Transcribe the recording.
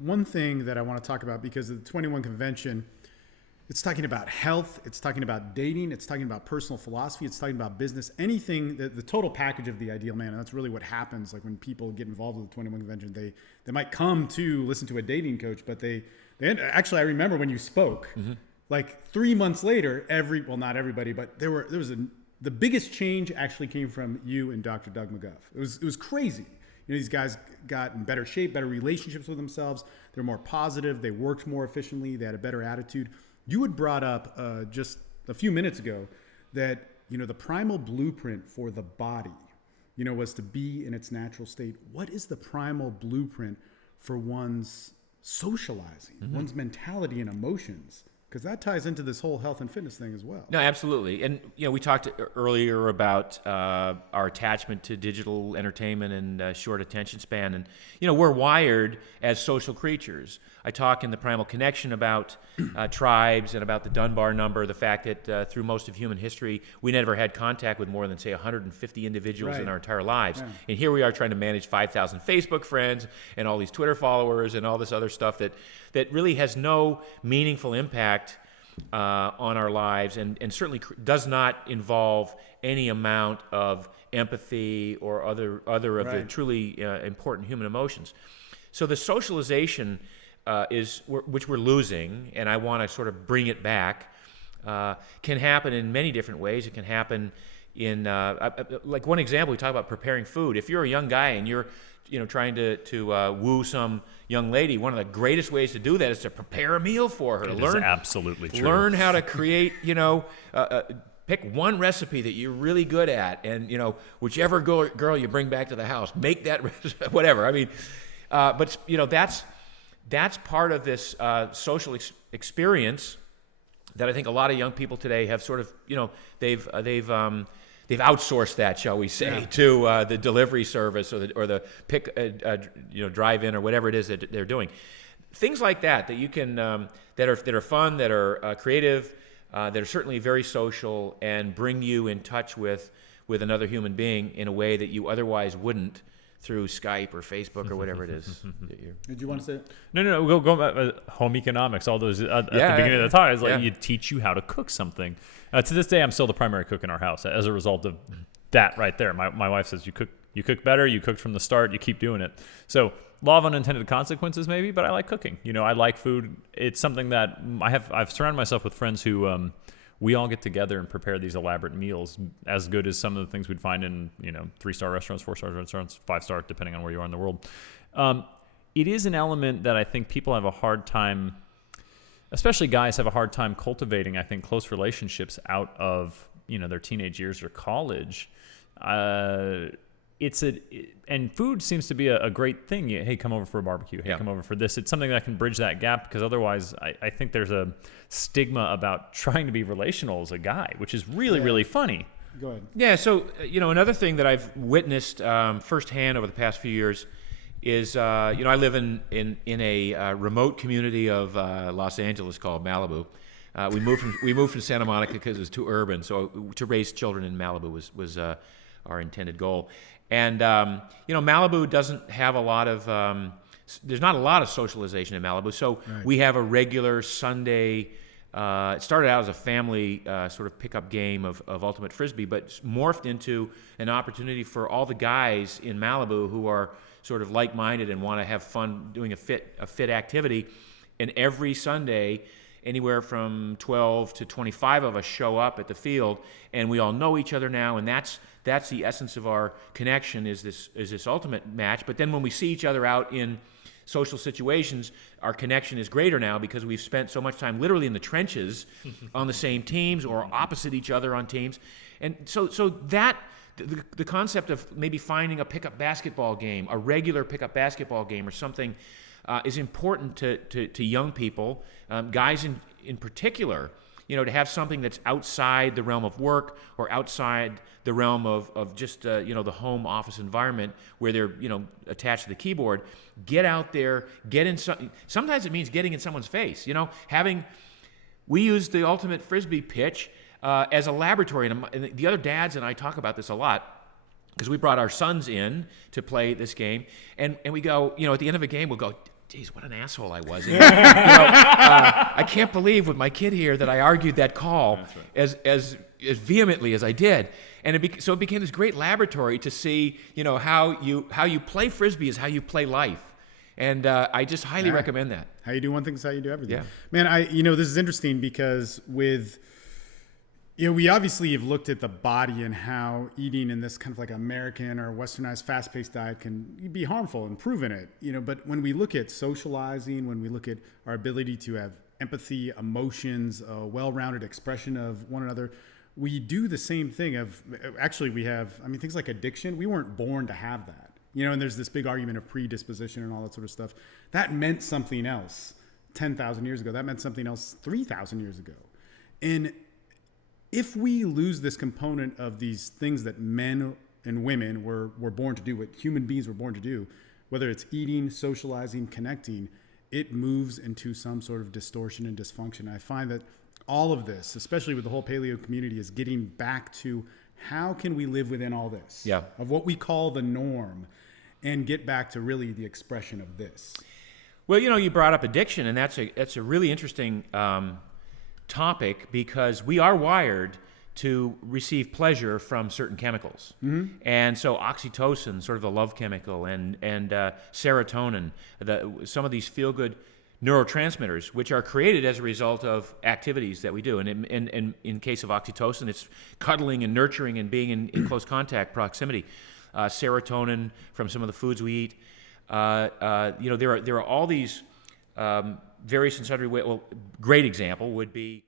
One thing that I want to talk about, because of the 21 convention, it's talking about health, it's talking about dating, it's talking about personal philosophy, it's talking about business, anything, the total package of the ideal man. And that's really what happens. Like when people get involved with the 21 convention, they might come to listen to a dating coach, but they actually, I remember when you spoke, like 3 months later, not everybody, but the biggest change actually came from you and Dr. Doug McGuff. It was crazy. These guys got in better shape, better relationships with themselves. They're more positive. They worked more efficiently. They had a better attitude. You had brought up just a few minutes ago that, the primal blueprint for the body, was to be in its natural state. What is the primal blueprint for one's socializing, one's mentality and emotions? Because that ties into this whole health and fitness thing as well. No, absolutely. And, we talked earlier about our attachment to digital entertainment and short attention span. And, we're wired as social creatures. I talk in the Primal Connection about tribes and about the Dunbar number, the fact that through most of human history, we never had contact with more than, say, 150 individuals in our entire lives. Yeah. And here we are trying to manage 5,000 Facebook friends and all these Twitter followers and all this other stuff that really has no meaningful impact on our lives and certainly does not involve any amount of empathy or other of the truly important human emotions. So the socialization which we're losing, and I want to sort of bring it back, can happen in many different ways. It can happen in, like one example, we talk about preparing food. If you're a young guy and you're trying to woo some young lady, one of the greatest ways to do that is to prepare a meal for her. It is absolutely true. Learn how to create, pick one recipe that you're really good at, and, whichever girl you bring back to the house, make that whatever. I mean, but, that's part of this social experience that I think a lot of young people today have sort of, they've outsourced that, shall we say, to the delivery service or the pick, drive-in or whatever it is that they're doing. Things like that you can that are fun, that are creative, that are certainly very social and bring you in touch with another human being in a way that you otherwise wouldn't through Skype or Facebook or whatever it is. Did you want to say it? No. We'll go back home economics. All those at the beginning of the time, it's like you teach you how to cook something. To this day, I'm still the primary cook in our house as a result of that right there. My wife says you cook better. You cooked from the start. You keep doing it. So law of unintended consequences maybe, but I like cooking. I like food. It's something that I've surrounded myself with friends who we all get together and prepare these elaborate meals as good as some of the things we'd find in 3-star restaurants, 4-star restaurants, 5-star, depending on where you are in the world. It is an element that I think people have a hard time, especially guys have a hard time cultivating, I think, close relationships out of their teenage years or college. And food seems to be a great thing. Hey, come over for a barbecue. Hey, come over for this. It's something that can bridge that gap, because otherwise I think there's a stigma about trying to be relational as a guy, which is really, really funny. Go ahead. Yeah, so, another thing that I've witnessed firsthand over the past few years is, I live in a remote community of Los Angeles called Malibu. We moved from Santa Monica because it was too urban, so to raise children in Malibu was our intended goal. And, Malibu doesn't have a lot of, there's not a lot of socialization in Malibu. So we have a regular Sunday, it started out as a family sort of pickup game of Ultimate Frisbee, but morphed into an opportunity for all the guys in Malibu who are sort of like-minded and want to have fun doing a fit activity. And every Sunday, anywhere from 12 to 25 of us show up at the field, and we all know each other now, and that's the essence of our connection is this ultimate match. But then when we see each other out in social situations, our connection is greater now because we've spent so much time literally in the trenches on the same teams or opposite each other on teams. And so that the concept of maybe finding a pickup basketball game, a regular pickup basketball game or something is important to young people, guys in particular, to have something that's outside the realm of work or outside the realm of just, the home office environment where they're, attached to the keyboard. Get out there, sometimes it means getting in someone's face, we use the Ultimate Frisbee pitch as a laboratory. And the other dads and I talk about this a lot because we brought our sons in to play this game. And we go, at the end of a game, we'll go, geez, what an asshole I was. And, I can't believe with my kid here that I argued that call as vehemently as I did. And so it became this great laboratory to see, how you play Frisbee is how you play life. And I just highly recommend that. How you do one thing is how you do everything. Yeah. Man, this is interesting because we obviously have looked at the body and how eating in this kind of like American or westernized fast-paced diet can be harmful and proven it, but when we look at socializing, when we look at our ability to have empathy, emotions, a well-rounded expression of one another, we do the same thing we have things like addiction. We weren't born to have that. And there's this big argument of predisposition and all that sort of stuff. That meant something else 10,000 years ago. That meant something else 3,000 years ago. And if we lose this component of these things that men and women were born to do, what human beings were born to do, whether it's eating, socializing, connecting, it moves into some sort of distortion and dysfunction. I find that all of this, especially with the whole paleo community, is getting back to how can we live within all this of what we call the norm and get back to really the expression of this. Well, you brought up addiction, and that's a really interesting topic because we are wired to receive pleasure from certain chemicals. Mm-hmm. And so oxytocin, sort of the love chemical, and serotonin, some of these feel-good neurotransmitters, which are created as a result of activities that we do. And in case of oxytocin, it's cuddling and nurturing and being in close contact proximity. Serotonin from some of the foods we eat. There are all these various and sundry ways. Well, great example would be